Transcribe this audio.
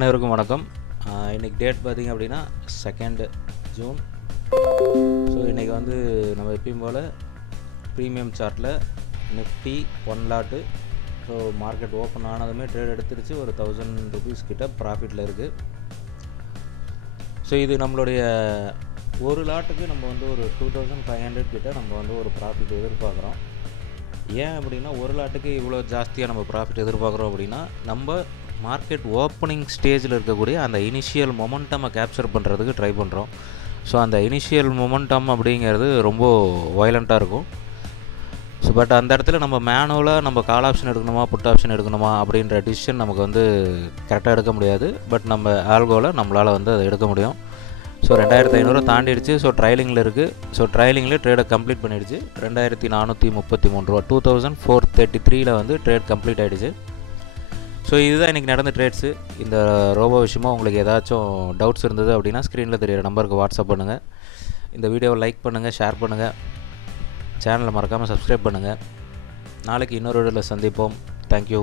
அனைவருக்கும் வணக்கம். இன்றைக்கி டேட் பார்த்திங்க அப்படின்னா 2 ஜூன். ஸோ இன்றைக்கி வந்து நம்ம எப்பயும் போல் ப்ரீமியம் சார்ட்டில் Nifty 1 lot. So market open ஆனதுமே ட்ரேட் எடுத்துருச்சு. ஒரு 1000 rupees கிட்ட ப்ராஃபிட்டில் இருக்குது. ஸோ இது நம்மளுடைய ஒரு லாட்டுக்கு நம்ம வந்து ஒரு 2500 கிட்ட நம்ம வந்து ஒரு ப்ராஃபிட் எதிர்பார்க்குறோம். ஏன் அப்படின்னா ஒரு லாட்டுக்கு இவ்வளோ ஜாஸ்தியாக நம்ம ப்ராஃபிட் எதிர்பார்க்குறோம் அப்படின்னா நம்ம மார்க்கெட் ஓப்பனிங் ஸ்டேஜில் இருக்கக்கூடிய அந்த இனிஷியல் மொமெண்டமை கேப்சர் பண்ணுறதுக்கு ட்ரை பண்ணுறோம். ஸோ அந்த இனிஷியல் மொமெண்டம் அப்படிங்கிறது ரொம்ப வயலண்ட்டாக இருக்கும். ஸோ பட் அந்த இடத்துல நம்ம மேனுவலாக நம்ம கால் ஆப்ஷன் எடுக்கணுமா புட் ஆப்ஷன் எடுக்கணுமா அப்படின்ற டிசிஷன் நமக்கு வந்து கரெக்டாக எடுக்க முடியாது. பட் நம்ம ஆல்கோவில் நம்மளால் வந்து அதை எடுக்க முடியும். ஸோ 2500 தாண்டிடுச்சு. ஸோ ட்ரைலிங்கில் இருக்குது. ஸோ ட்ரைலிங்கில் ட்ரேடை கம்ப்ளீட் பண்ணிடுச்சு. 2433 ரூபா 2433 வந்து ட்ரேட் கம்ப்ளீட் ஆகிடுச்சு. ஸோ இதுதான் இன்றைக்கி நடந்த ட்ரேட்ஸு. இந்த ரோபோ விஷயமாக உங்களுக்கு ஏதாச்சும் டவுட்ஸ் இருந்தது அப்படின்னா ஸ்க்ரீனில் தெரியிற நம்பருக்கு வாட்ஸ்அப் பண்ணுங்கள். இந்த வீடியோவை லைக் பண்ணுங்கள், ஷேர் பண்ணுங்கள், சேனலை மறக்காமல் சப்ஸ்கிரைப் பண்ணுங்கள். நாளைக்கு இன்னொரு வீடியோவில் சந்திப்போம். தேங்க்யூ.